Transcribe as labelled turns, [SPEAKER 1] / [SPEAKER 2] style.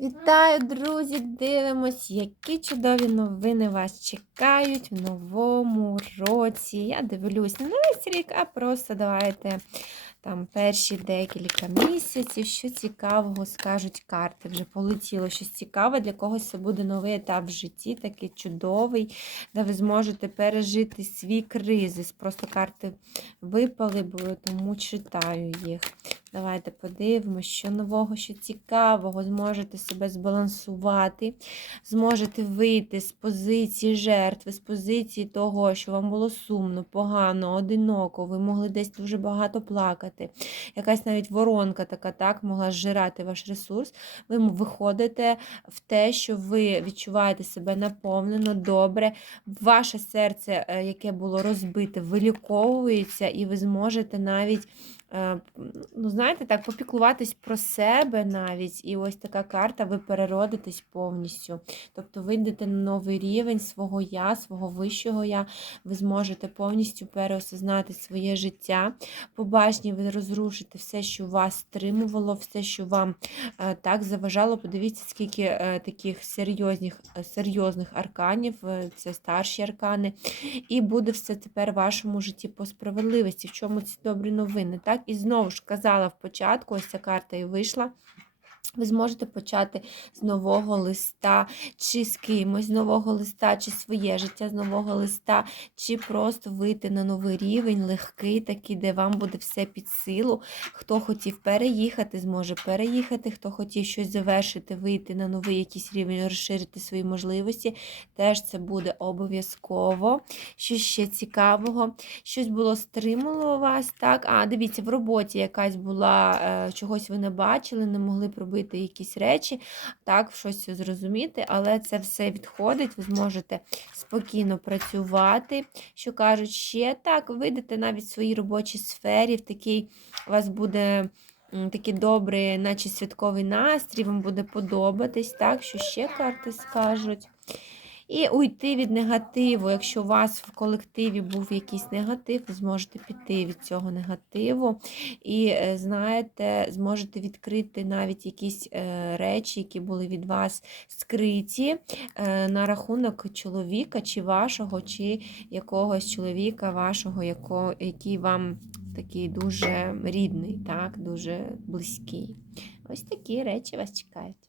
[SPEAKER 1] Вітаю, друзі! Дивимось, які чудові новини вас чекають в новому році. Я дивлюсь не на весь рік, а просто давайте там перші декілька місяців. Що цікавого скажуть карти. Вже полетіло щось цікаве. Для когось це буде новий етап в житті, такий чудовий, де ви зможете пережити свій кризис. Просто карти випали, бо тому читаю їх. Давайте подивимося, що нового, що цікавого, зможете себе збалансувати, зможете вийти з позиції жертви, з позиції того, що вам було сумно, погано, одиноко, ви могли десь дуже багато плакати. Якась навіть воронка така так могла зжирати ваш ресурс. Ви виходите в те, що ви відчуваєте себе наповнено, добре. Ваше серце, е, яке було розбите, виліковується, і ви зможете навіть. Е, ну, знаєте, так, попіклуватись про себе навіть. І ось така карта, ви переродитесь повністю. Тобто ви йдете на новий рівень свого я, свого вищого я. Ви зможете повністю переосознати своє життя. По башні ви розрушите все, що вас стримувало, все, що вам е, так заважало. Подивіться, скільки е, таких серйозних, серйозних арканів, це старші аркани. І буде все тепер в вашому житті по справедливості. В чому ці добрі новини? так? І знову ж казала в початку, ось ця карта і вийшла. Ви зможете почати з нового листа, чи з кимось з нового листа, чи своє життя з нового листа, чи просто вийти на новий рівень, легкий такий, де вам буде все під силу. Хто хотів переїхати, зможе переїхати, хто хотів щось завершити, вийти на новий якийсь рівень, розширити свої можливості, теж це буде обов'язково. Що ще цікавого? Щось було стримало вас, так? А, дивіться, в роботі якась була, е, чогось ви не бачили, не могли пробити робити якісь речі, так, щось зрозуміти, але це все відходить, ви зможете спокійно працювати. Що кажуть, ще так, вийдете навіть в своїй робочій сфері, в такій у вас буде. Такий добрий, наче святковий настрій, вам буде подобатись, так, що ще карти скажуть. І уйти від негативу. Якщо у вас в колективі був якийсь негатив, ви зможете піти від цього негативу. І, е, знаєте, зможете відкрити навіть якісь е, речі, які були від вас скриті е, на рахунок чоловіка, чи вашого, чи якогось чоловіка вашого, який вам такий дуже рідний, так, дуже близький. Ось такі речі вас чекають.